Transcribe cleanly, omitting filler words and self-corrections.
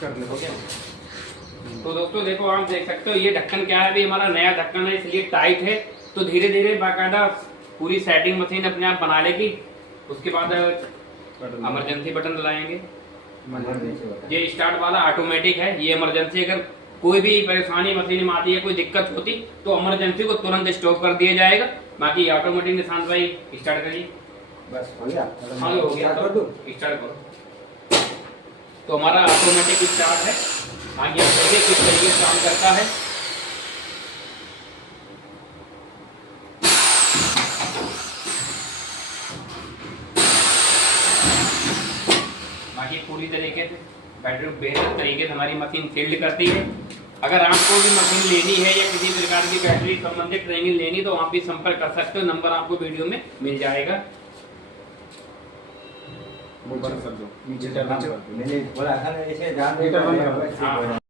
कर ले। हो गया। तो दोस्तों देखो, आप देख सकते हो ये ढक्कन क्या है, अभी हमारा नया ढक्कन है इसलिए टाइट है। तो धीरे धीरे बाकायदा पूरी सेटिंग मशीन अपने आप बना लेगी। उसके बाद इमरजेंसी बटन दबाएंगे। ये स्टार्ट वाला ऑटोमेटिक है, ये इमरजेंसी अगर कोई भी परेशानी मशीन में आती है, कोई दिक्कत होती तो इमरजेंसी को तुरंत स्टॉप कर दिया जाएगा। बाकी ऑटोमेटिक निशांत भाई स्टार्ट करिए। बस हो गया। हाँ हो गया, कर दो। स्टार्ट करो। तो हमारा ऑटोमेटिक स्टार्ट है। आगे आप देखिए किस तरीके से काम करता है। बाकी पूरी तरीके से बैटरी बेहतर तरीके से हमारी मशीन फील्ड करती है। अगर आपको भी मशीन लेनी है या किसी प्रकार की बैटरी संबंधित ट्रेनिंग लेनी तो आप भी संपर्क कर सकते हो, नंबर आपको वीडियो में मिल जाएगा। नीचे कर दो। मैंने बोला था ना ऐसे ध्यान मीटर बंद देना। करो। हाँ।